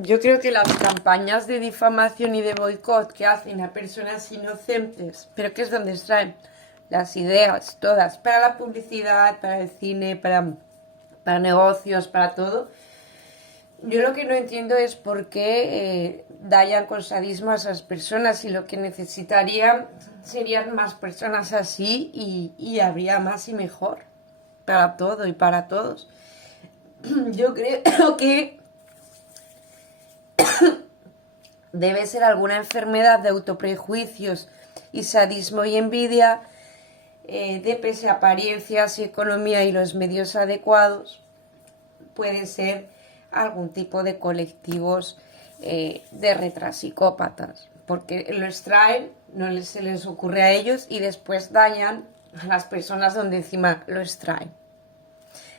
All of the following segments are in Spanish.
yo creo que las campañas de difamación y de boicot que hacen a personas inocentes, pero que es donde extraen las ideas todas, para la publicidad, para el cine, para negocios, para todo. Yo lo que no entiendo es por qué dañan con sadismo a esas personas, y lo que necesitarían serían más personas así y habría más y mejor para todo y para todos. Yo creo que debe ser alguna enfermedad de autoprejuicios y sadismo y envidia, de pese a apariencias y economía y los medios adecuados. Puede ser algún tipo de colectivos de retrasicópatas, porque lo extraen, no se les ocurre a ellos y después dañan a las personas donde encima lo extraen.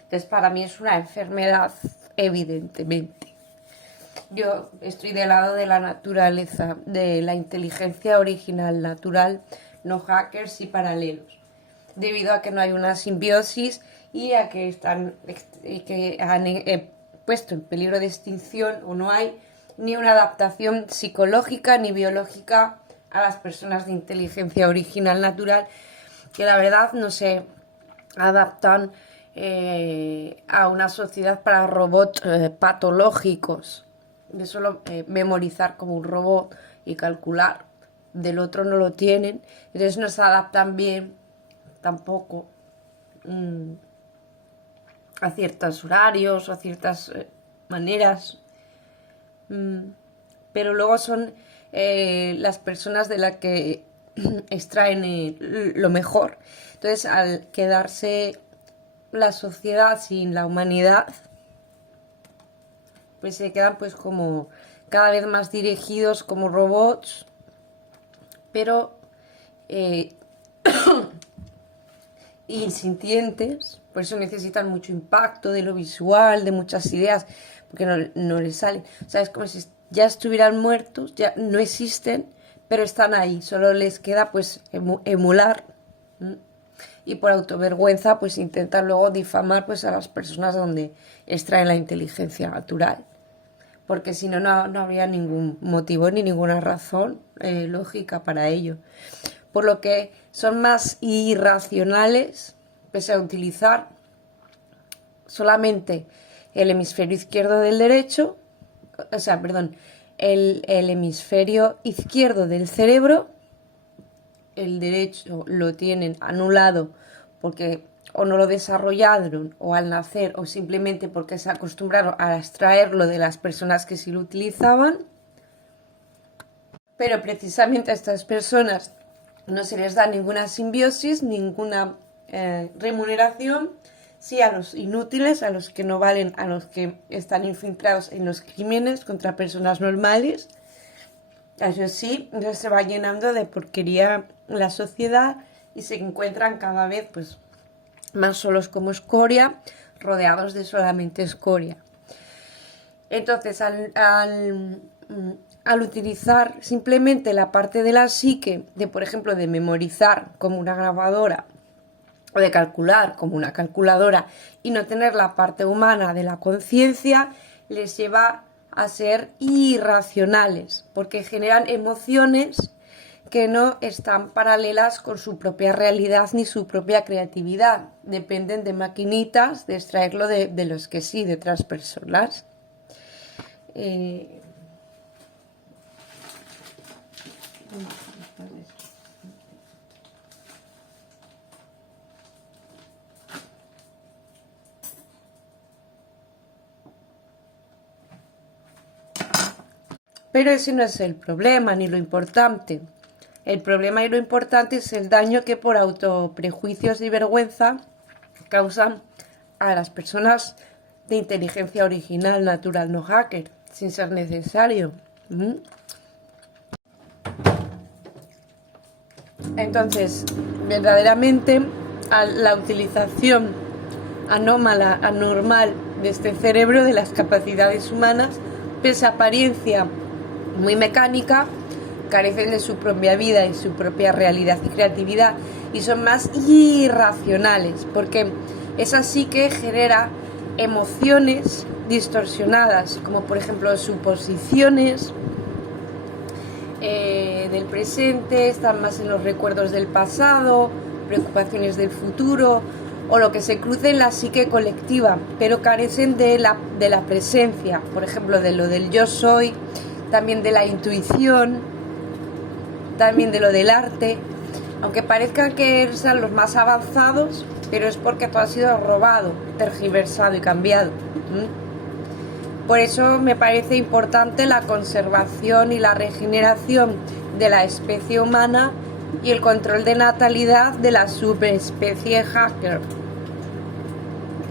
Entonces, para mí es una enfermedad, evidentemente. Yo estoy del lado de la naturaleza, de la inteligencia original, natural, no hackers y paralelos, debido a que no hay una simbiosis y a que han puesto en peligro de extinción, o no hay ni una adaptación psicológica ni biológica a las personas de inteligencia original natural, que la verdad no se adaptan a una sociedad para robots patológicos, de solo memorizar como un robot y calcular. Del otro no lo tienen, entonces no se adaptan bien tampoco a ciertos horarios o a ciertas maneras, pero luego son las personas de las que extraen lo mejor. Entonces, al quedarse la sociedad sin la humanidad, pues se quedan pues como cada vez más dirigidos como robots, pero insintientes. Por eso necesitan mucho impacto de lo visual, de muchas ideas, porque no les salen. O sea, es como si ya estuvieran muertos, ya no existen, pero están ahí. Solo les queda pues emular, y por autovergüenza pues intentan luego difamar pues a las personas donde extraen la inteligencia natural, porque si no, no habría ningún motivo ni ninguna razón lógica para ello. Por lo que son más irracionales, pese a utilizar solamente el hemisferio izquierdo del derecho, el hemisferio izquierdo del cerebro. El derecho lo tienen anulado porque o no lo desarrollaron o al nacer, o simplemente porque se acostumbraron a extraerlo de las personas que sí lo utilizaban. Pero precisamente a estas personas no se les da ninguna simbiosis, ninguna remuneración. Sí, a los inútiles, a los que no valen, a los que están infiltrados en los crímenes contra personas normales. Eso sí, se va llenando de porquería la sociedad y se encuentran cada vez pues más solos como escoria, rodeados de solamente escoria. Entonces, al utilizar simplemente la parte de la psique, de por ejemplo de memorizar como una grabadora, o de calcular como una calculadora, y no tener la parte humana de la conciencia, les lleva a ser irracionales, porque generan emociones que no están paralelas con su propia realidad ni su propia creatividad. Dependen de maquinitas, de extraerlo de los que sí, de otras personas. Pero ese no es el problema ni lo importante. El problema y lo importante es el daño que por autoprejuicios y vergüenza causan a las personas de inteligencia original, natural, no hacker, sin ser necesario. Entonces, verdaderamente, a la utilización anómala, anormal de este cerebro, de las capacidades humanas, pese a apariencia muy mecánica, carecen de su propia vida y su propia realidad y creatividad, y son más irracionales, porque esa sí que genera emociones distorsionadas, como por ejemplo suposiciones del presente, están más en los recuerdos del pasado, preocupaciones del futuro, o lo que se cruce en la psique colectiva, pero carecen de la presencia, por ejemplo, de lo del yo soy, también de la intuición, también de lo del arte, aunque parezcan que sean los más avanzados, pero es porque todo ha sido robado, tergiversado y cambiado. Por eso me parece importante la conservación y la regeneración de la especie humana y el control de natalidad de la subespecie hacker.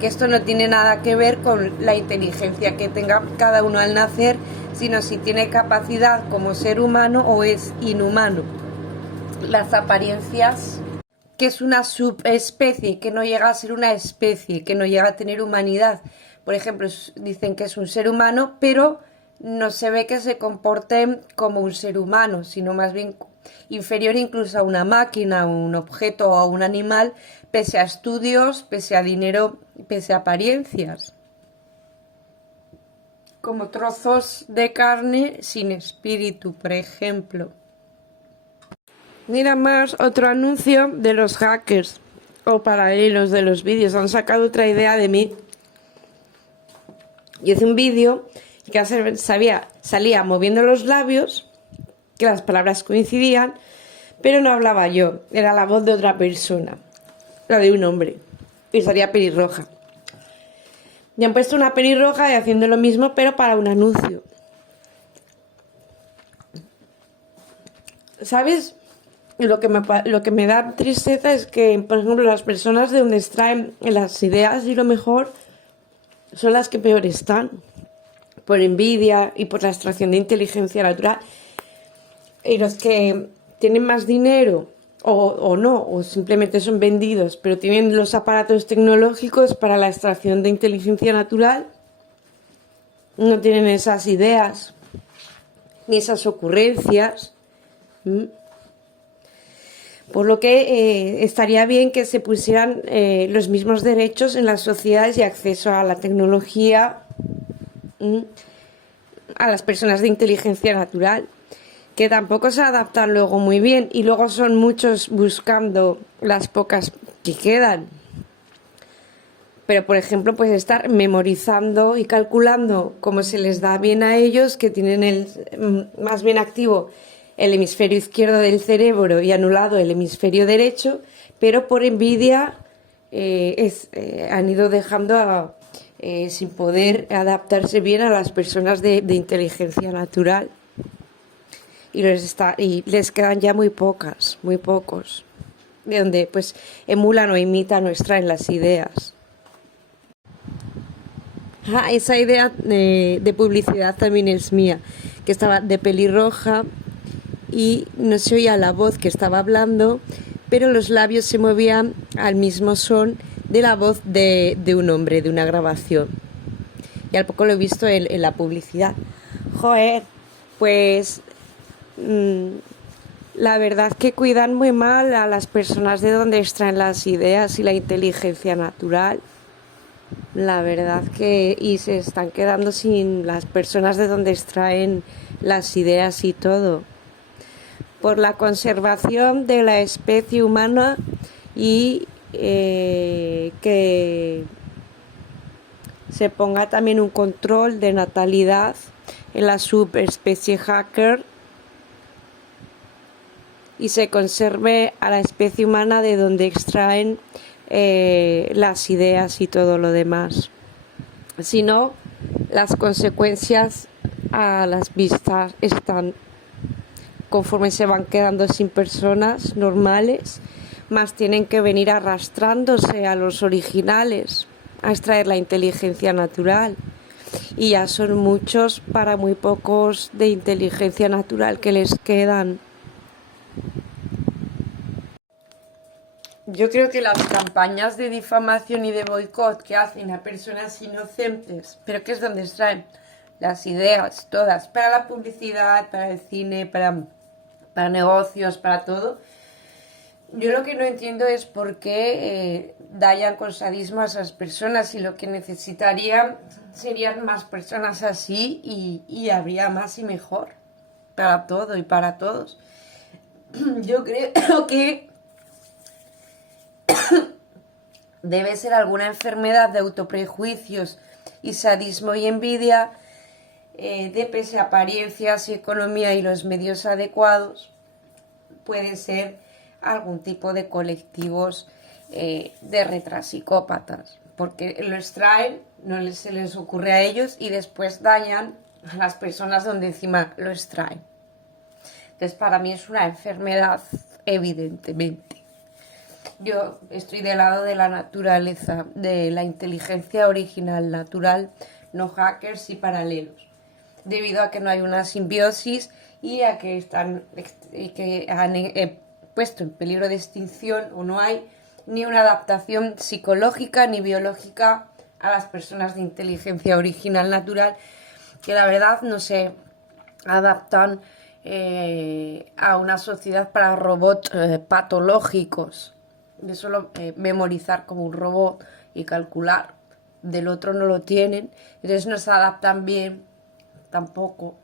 Que esto no tiene nada que ver con la inteligencia que tenga cada uno al nacer, sino si tiene capacidad como ser humano o es inhumano. Las apariencias, que es una subespecie, que no llega a ser una especie, que no llega a tener humanidad. Por ejemplo, dicen que es un ser humano, pero no se ve que se comporte como un ser humano, sino más bien inferior incluso a una máquina, a un objeto o a un animal, pese a estudios, pese a dinero, pese a apariencias. Como trozos de carne sin espíritu, por ejemplo. Mira más otro anuncio de los hackers o paralelos de los vídeos. Han sacado otra idea de mí. Yo hice un vídeo que salía moviendo los labios, que las palabras coincidían, pero no hablaba yo, era la voz de otra persona, la de un hombre, y salía pelirroja. Y han puesto una pelirroja y haciendo lo mismo, pero para un anuncio. ¿Sabes? Lo que me da tristeza es que, por ejemplo, las personas de donde extraen las ideas y lo mejor son las que peor están, por envidia y por la extracción de inteligencia natural. Y los que tienen más dinero o no, o simplemente son vendidos, pero tienen los aparatos tecnológicos para la extracción de inteligencia natural, no tienen esas ideas ni esas ocurrencias. Por lo que estaría bien que se pusieran los mismos derechos en las sociedades y acceso a la tecnología a las personas de inteligencia natural, que tampoco se adaptan luego muy bien y luego son muchos buscando las pocas que quedan. Pero, por ejemplo, pues estar memorizando y calculando cómo se les da bien a ellos, que tienen más bien activo el hemisferio izquierdo del cerebro y anulado el hemisferio derecho, pero por envidia han ido dejando sin poder adaptarse bien a las personas de inteligencia natural. Y les quedan ya muy pocos, de donde pues emulan o imitan o extraen las ideas. Esa idea de publicidad también es mía, que estaba de pelirroja y no se oía la voz que estaba hablando, pero los labios se movían al mismo son de la voz de un hombre, de una grabación. Y al poco lo he visto en la publicidad. Joder, pues la verdad que cuidan muy mal a las personas de donde extraen las ideas y la inteligencia natural. La verdad que y se están quedando sin las personas de donde extraen las ideas y todo. Por la conservación de la especie humana y que se ponga también un control de natalidad en la subespecie hacker y se conserve a la especie humana de donde extraen las ideas y todo lo demás. Si no, las consecuencias a las vistas están. Conforme se van quedando sin personas normales, más tienen que venir arrastrándose a los originales a extraer la inteligencia natural. Y ya son muchos para muy pocos de inteligencia natural que les quedan. Yo creo que las campañas de difamación y de boicot que hacen a personas inocentes, pero que es donde extraen las ideas todas, para la publicidad, para el cine, para negocios, para todo, Yo lo que no entiendo es por qué dañan con sadismo a esas personas, y lo que necesitarían serían más personas así, y habría más y mejor para todo y para todos. Yo creo que debe ser alguna enfermedad de autoprejuicios y sadismo y envidia, de pese a apariencias y economía y los medios adecuados. Puede ser algún tipo de colectivos de retrasicópatas, porque lo extraen, no se les ocurre a ellos, y después dañan a las personas donde encima lo extraen. Entonces, para mí es una enfermedad, evidentemente. Yo estoy del lado de la naturaleza, de la inteligencia original, natural, no hackers y paralelos, debido a que no hay una simbiosis y a que han puesto en peligro de extinción, o no hay ni una adaptación psicológica ni biológica a las personas de inteligencia original natural, que la verdad no se adaptan a una sociedad para robots patológicos, de solo memorizar como un robot y calcular. Del otro no lo tienen, entonces no se adaptan bien tampoco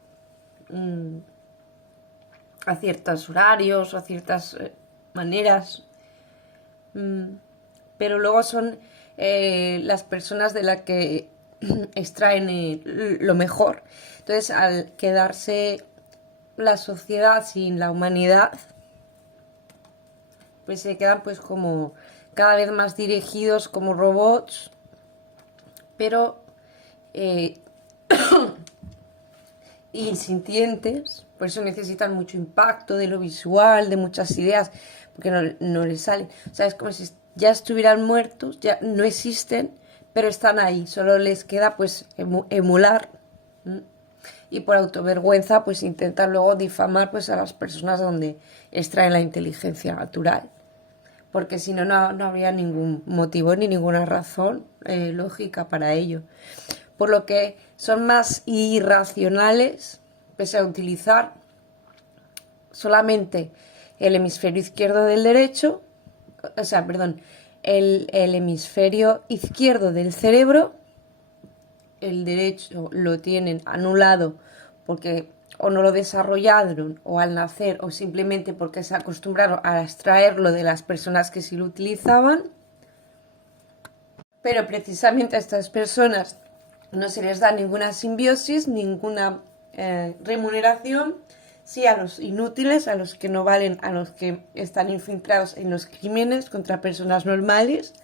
a ciertos horarios o a ciertas maneras, pero luego son las personas de las que extraen lo mejor. Entonces, al quedarse la sociedad sin la humanidad, pues se quedan pues como cada vez más dirigidos como robots, pero insintientes. Por eso necesitan mucho impacto de lo visual, de muchas ideas, porque no les salen. O sea, es como si ya estuvieran muertos, ya no existen, pero están ahí. Solo les queda pues emular, y por autovergüenza pues intentan luego difamar pues a las personas donde extraen la inteligencia natural, porque si no, no habría ningún motivo ni ninguna razón lógica para ello. Por lo que son más irracionales, pese a utilizar solamente el hemisferio izquierdo del derecho, o sea, perdón, el hemisferio izquierdo del cerebro. El derecho lo tienen anulado porque o no lo desarrollaron, o al nacer, o simplemente porque se acostumbraron a extraerlo de las personas que sí lo utilizaban. Pero precisamente a estas personas no se les da ninguna simbiosis, ninguna remuneración. Sí, a los inútiles, a los que no valen, a los que están infiltrados en los crímenes contra personas normales.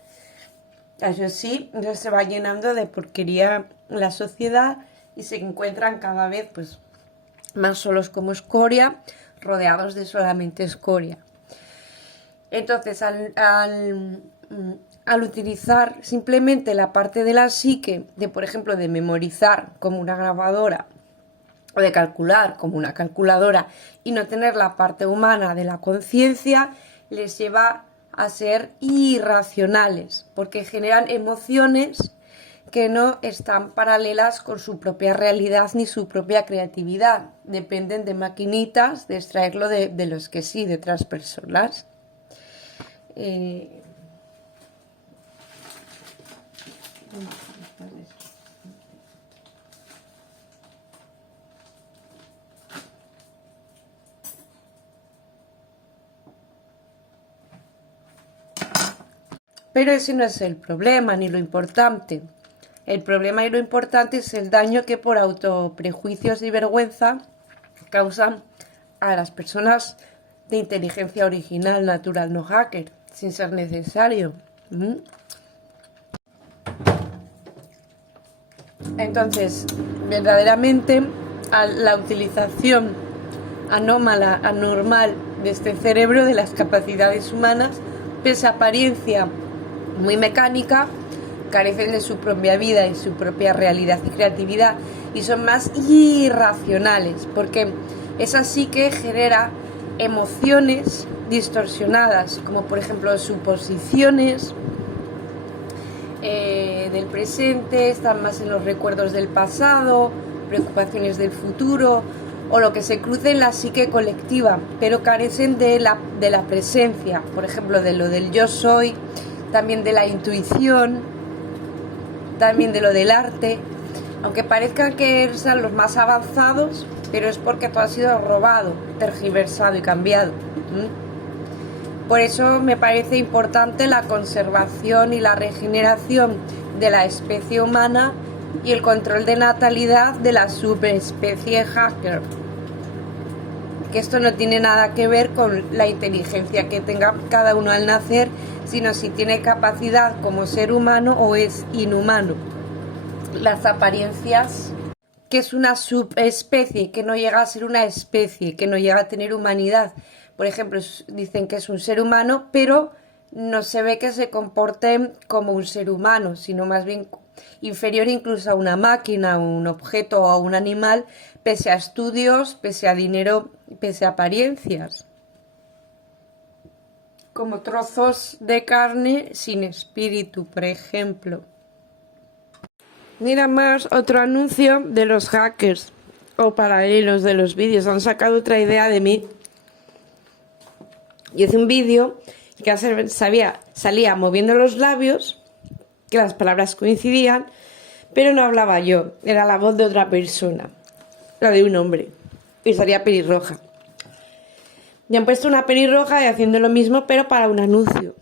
Eso sí, entonces se va llenando de porquería la sociedad, y se encuentran cada vez pues más solos como escoria, rodeados de solamente escoria. Entonces, al utilizar simplemente la parte de la psique, de por ejemplo de memorizar como una grabadora, o de calcular como una calculadora, y no tener la parte humana de la conciencia, les lleva a ser irracionales, porque generan emociones que no están paralelas con su propia realidad ni su propia creatividad. Dependen de maquinitas, de extraerlo de los que sí, de otras personas. Pero ese no es el problema ni lo importante. El problema y lo importante es el daño que por autoprejuicios y vergüenza causan a las personas de inteligencia original, natural, no hacker, sin ser necesario. Entonces, verdaderamente, a la utilización anómala, anormal de este cerebro, de las capacidades humanas, pese a apariencia muy mecánica, carecen de su propia vida y su propia realidad y creatividad, y son más irracionales, porque es así que genera emociones distorsionadas, como por ejemplo suposiciones del presente, están más en los recuerdos del pasado, preocupaciones del futuro, o lo que se cruce en la psique colectiva, pero carecen de la presencia, por ejemplo, de lo del yo soy, también de la intuición, también de lo del arte, aunque parezcan que sean los más avanzados, pero es porque todo ha sido robado, tergiversado y cambiado. Por eso me parece importante la conservación y la regeneración de la especie humana y el control de natalidad de la subespecie hacker. Que esto no tiene nada que ver con la inteligencia que tenga cada uno al nacer, sino si tiene capacidad como ser humano o es inhumano. Las apariencias, que es una subespecie, que no llega a ser una especie, que no llega a tener humanidad. Por ejemplo, dicen que es un ser humano, pero no se ve que se comporte como un ser humano, sino más bien inferior incluso a una máquina, a un objeto o a un animal, pese a estudios, pese a dinero, pese a apariencias. Como trozos de carne sin espíritu, por ejemplo. Mira más otro anuncio de los hackers o paralelos de los vídeos. Han sacado otra idea de mí. Y hice un vídeo que salía moviendo los labios, que las palabras coincidían, pero no hablaba yo, era la voz de otra persona, la de un hombre, y salía pelirroja. Y han puesto una pelirroja y haciendo lo mismo, pero para un anuncio.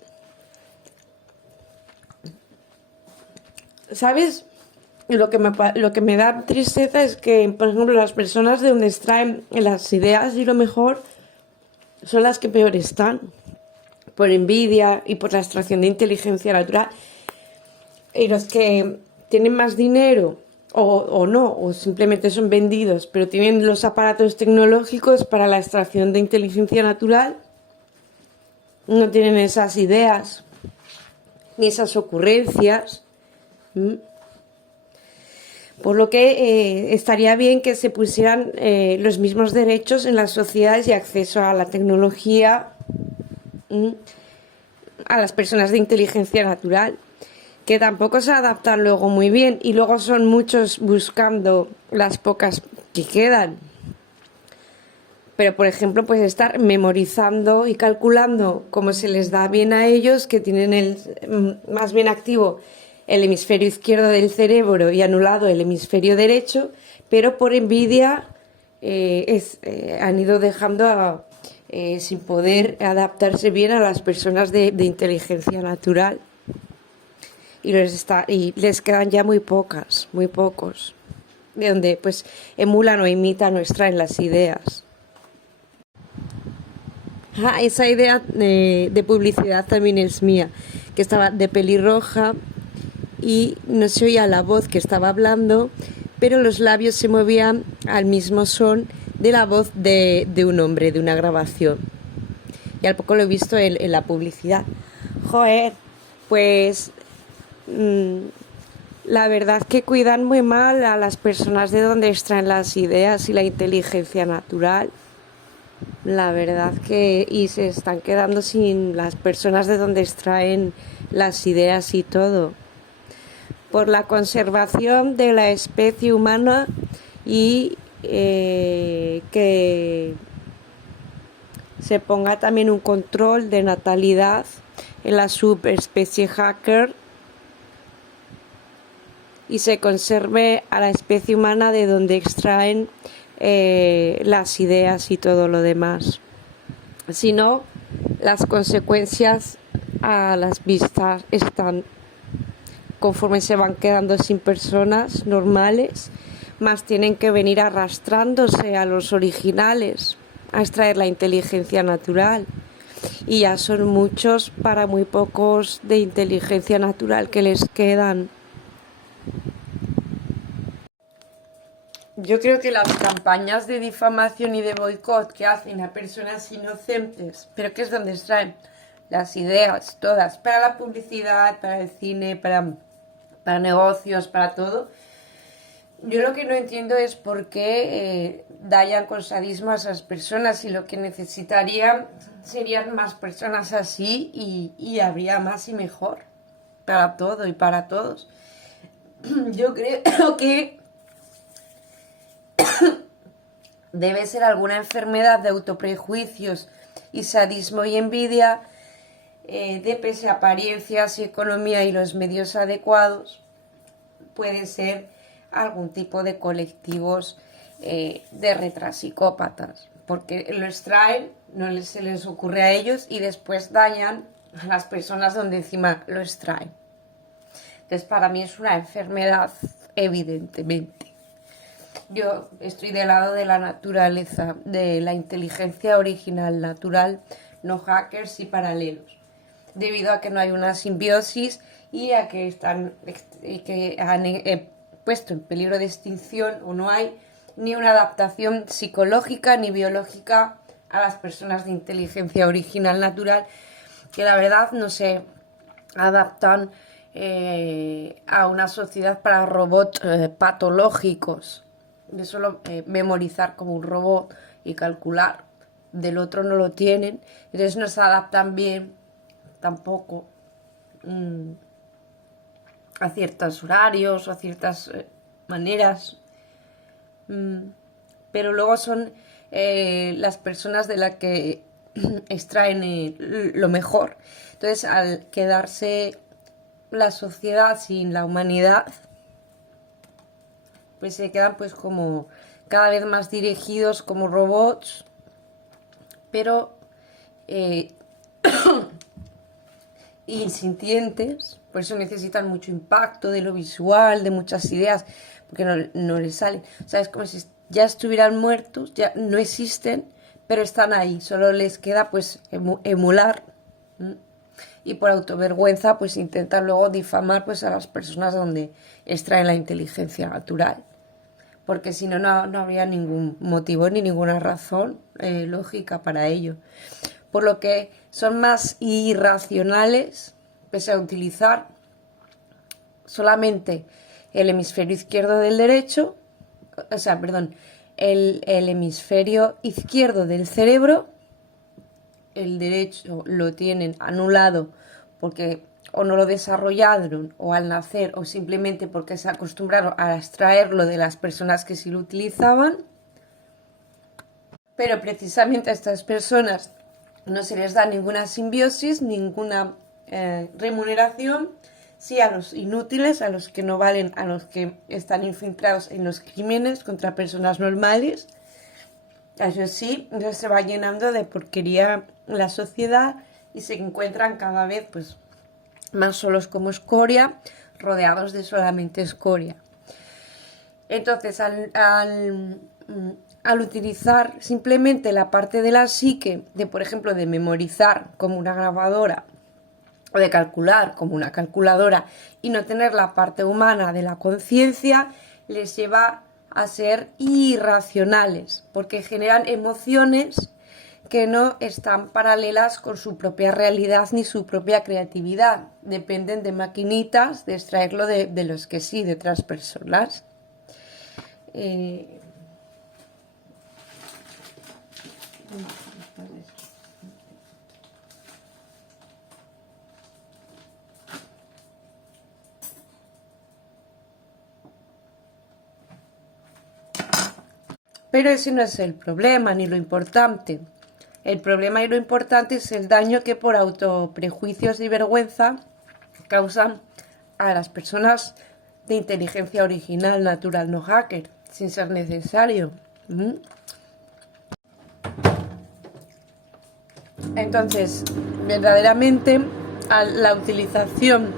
¿Sabes? Lo que me da tristeza es que, por ejemplo, las personas de donde extraen las ideas y lo mejor son las que peor están, por envidia y por la extracción de inteligencia natural. Y los que tienen más dinero o no, o simplemente son vendidos, pero tienen los aparatos tecnológicos para la extracción de inteligencia natural, no tienen esas ideas ni esas ocurrencias. Por lo que estaría bien que se pusieran los mismos derechos en las sociedades y acceso a la tecnología a las personas de inteligencia natural, que tampoco se adaptan luego muy bien y luego son muchos buscando las pocas que quedan. Pero, por ejemplo, pues estar memorizando y calculando cómo se les da bien a ellos, que tienen más bien activo el hemisferio izquierdo del cerebro y anulado el hemisferio derecho, pero por envidia han ido dejando sin poder adaptarse bien a las personas de inteligencia natural. Y les quedan ya muy pocos, de donde pues emulan o imitan o extraen las ideas. Esa idea de publicidad también es mía, que estaba de pelirroja y no se oía la voz que estaba hablando, pero los labios se movían al mismo son de la voz de un hombre, de una grabación. Y al poco lo he visto en la publicidad. Joder, pues la verdad que cuidan muy mal a las personas de donde extraen las ideas y la inteligencia natural. La verdad que y se están quedando sin las personas de donde extraen las ideas y todo. Por la conservación de la especie humana y que se ponga también un control de natalidad en la subespecie hacker y se conserve a la especie humana de donde extraen las ideas y todo lo demás. Si no, las consecuencias a las vistas están. Conforme se van quedando sin personas normales, más tienen que venir arrastrándose a los originales a extraer la inteligencia natural. Y ya son muchos para muy pocos de inteligencia natural que les quedan. Yo creo que las campañas de difamación y de boicot que hacen a personas inocentes, pero que es donde extraen las ideas todas, para la publicidad, para el cine, para negocios, para todo, yo lo que no entiendo es por qué dañan con sadismo a esas personas, y lo que necesitarían serían más personas así y habría más y mejor para todo y para todos. Yo creo que Debe ser alguna enfermedad de autoprejuicios y sadismo y envidia, de pese a apariencias y economía y los medios adecuados. Puede ser algún tipo de colectivos de retrapsicópatas, porque lo extraen, no se les ocurre a ellos y después dañan a las personas donde encima lo extraen. Entonces, para mí es una enfermedad, evidentemente. Yo estoy del lado de la naturaleza, de la inteligencia original, natural, no hackers y paralelos, debido a que no hay una simbiosis y a que han puesto en peligro de extinción, o no hay ni una adaptación psicológica ni biológica a las personas de inteligencia original natural, que la verdad no se adaptan a una sociedad para robots patológicos, de solo memorizar como un robot y calcular. Del otro no lo tienen, entonces no se adaptan bien tampoco a ciertos horarios o a ciertas maneras, pero luego son las personas de las que extraen lo mejor. Entonces, al quedarse la sociedad sin la humanidad, pues se quedan pues como cada vez más dirigidos como robots, pero insintientes. Por eso necesitan mucho impacto de lo visual, de muchas ideas, porque no les salen. O sea, es como si ya estuvieran muertos, ya no existen, pero están ahí. Solo les queda pues emular, y por autovergüenza pues intentan luego difamar pues a las personas donde extraen la inteligencia natural, porque si no, no habría ningún motivo ni ninguna razón lógica para ello. Por lo que son más irracionales, pese a utilizar solamente el hemisferio izquierdo del derecho, o sea, perdón, el hemisferio izquierdo del cerebro. El derecho lo tienen anulado porque o no lo desarrollaron o al nacer, o simplemente porque se acostumbraron a extraerlo de las personas que sí lo utilizaban. Pero precisamente a estas personas no se les da ninguna simbiosis, ninguna remuneración. Sí, a los inútiles, a los que no valen, a los que están infiltrados en los crímenes contra personas normales. Eso sí, se va llenando de porquería la sociedad y se encuentran cada vez pues más solos como escoria, rodeados de solamente escoria. Entonces, al utilizar simplemente la parte de la psique, de por ejemplo de memorizar como una grabadora, o de calcular como una calculadora, y no tener la parte humana de la conciencia, les lleva a ser irracionales, porque generan emociones que no están paralelas con su propia realidad ni su propia creatividad. Dependen de maquinitas, de extraerlo de los que sí, de otras personas. Pero ese no es el problema ni lo importante. El problema y lo importante es el daño que por autoprejuicios y vergüenza causan a las personas de inteligencia original, natural, no hacker, sin ser necesario. Entonces, verdaderamente, a la utilización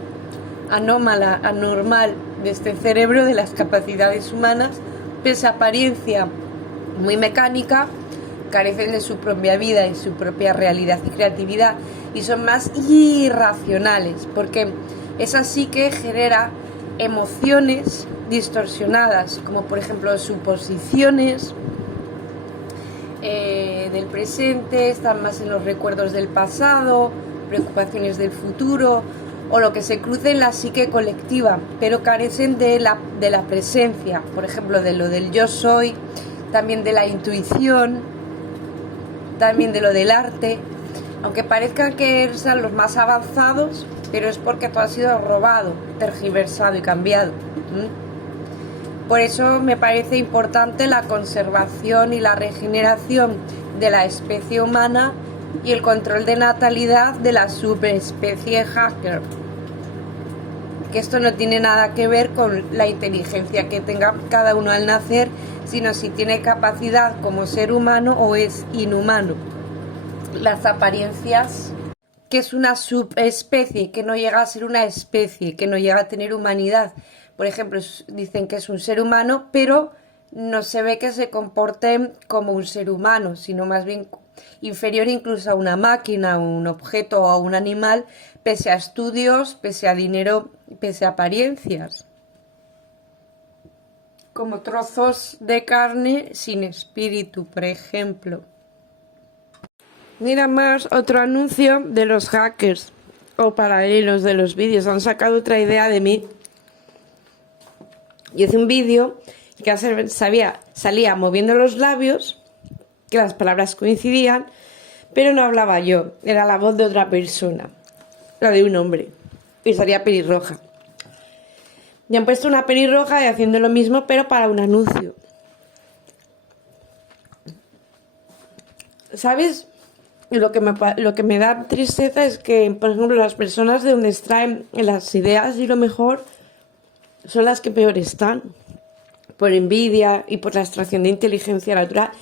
anómala, anormal de este cerebro, de las capacidades humanas, pese a apariencia muy mecánica, carecen de su propia vida y su propia realidad y creatividad, y son más irracionales, porque es así que genera emociones distorsionadas, como por ejemplo suposiciones del presente, están más en los recuerdos del pasado, preocupaciones del futuro, o lo que se cruce en la psique colectiva, pero carecen de la presencia, por ejemplo, de lo del yo soy, también de la intuición, también de lo del arte, aunque parezcan que sean los más avanzados, pero es porque todo ha sido robado, tergiversado y cambiado. Por eso me parece importante la conservación y la regeneración de la especie humana y el control de natalidad de la subespecie hacker. Que esto no tiene nada que ver con la inteligencia que tenga cada uno al nacer, sino si tiene capacidad como ser humano o es inhumano. Las apariencias, que es una subespecie, que no llega a ser una especie, que no llega a tener humanidad. Por ejemplo, dicen que es un ser humano, pero no se ve que se comporte como un ser humano, sino más bien inferior incluso a una máquina, a un objeto o a un animal, pese a estudios, pese a dinero, pese a apariencias. Como trozos de carne sin espíritu, por ejemplo. Mira más otro anuncio de los hackers o paralelos de los vídeos. Han sacado otra idea de mí. Yo hice un vídeo que salía moviendo los labios, que las palabras coincidían, pero no hablaba yo, era la voz de otra persona, la de un hombre, y salía pelirroja. Y han puesto una pelirroja y haciendo lo mismo, pero para un anuncio. ¿Sabes? Lo que me da tristeza es que, por ejemplo, las personas de donde extraen las ideas y lo mejor son las que peor están, por envidia y por la extracción de inteligencia natural.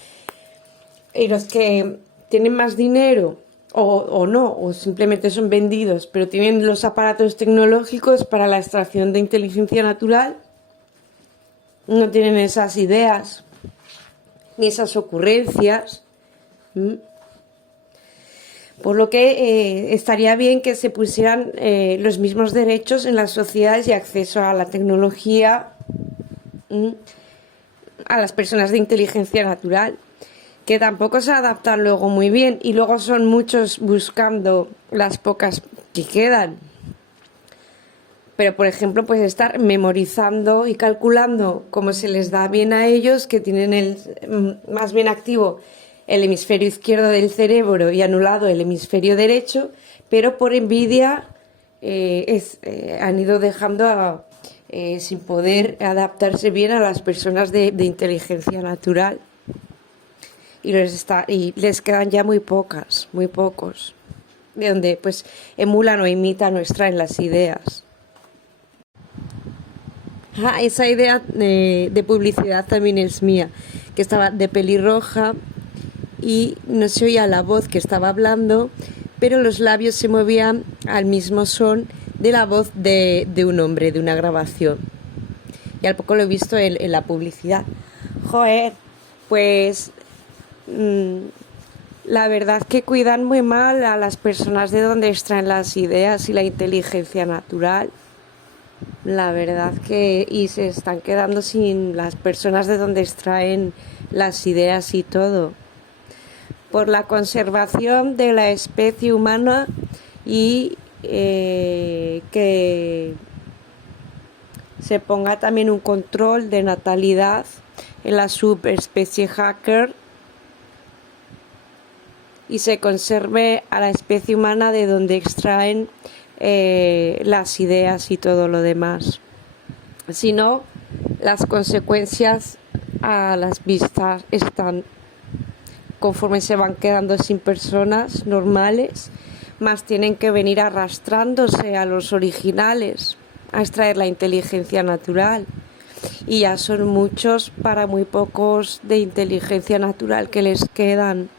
Y los que tienen más dinero o no, o simplemente son vendidos, pero tienen los aparatos tecnológicos para la extracción de inteligencia natural, no tienen esas ideas ni esas ocurrencias. Por lo que estaría bien que se pusieran los mismos derechos en las sociedades y acceso a la tecnología a las personas de inteligencia natural, que tampoco se adaptan luego muy bien y luego son muchos buscando las pocas que quedan. Pero, por ejemplo, pues estar memorizando y calculando cómo se les da bien a ellos, que tienen más bien activo el hemisferio izquierdo del cerebro y anulado el hemisferio derecho, pero por envidia han ido dejando sin poder adaptarse bien a las personas de inteligencia natural. Y les quedan ya muy pocos, de donde pues emulan o imitan o extraen las ideas. Esa idea de publicidad también es mía, que estaba de pelirroja y no se oía la voz que estaba hablando, pero los labios se movían al mismo son de la voz de un hombre, de una grabación. Y al poco lo he visto en la publicidad. Joder, pues la verdad que cuidan muy mal a las personas de donde extraen las ideas y la inteligencia natural. La verdad que y se están quedando sin las personas de donde extraen las ideas y todo. Por la conservación de la especie humana y que se ponga también un control de natalidad en la subespecie hacker y se conserve a la especie humana de donde extraen las ideas y todo lo demás. Si no, las consecuencias a las vistas están. Conforme se van quedando sin personas normales, más tienen que venir arrastrándose a los originales a extraer la inteligencia natural. Y ya son muchos para muy pocos de inteligencia natural que les quedan.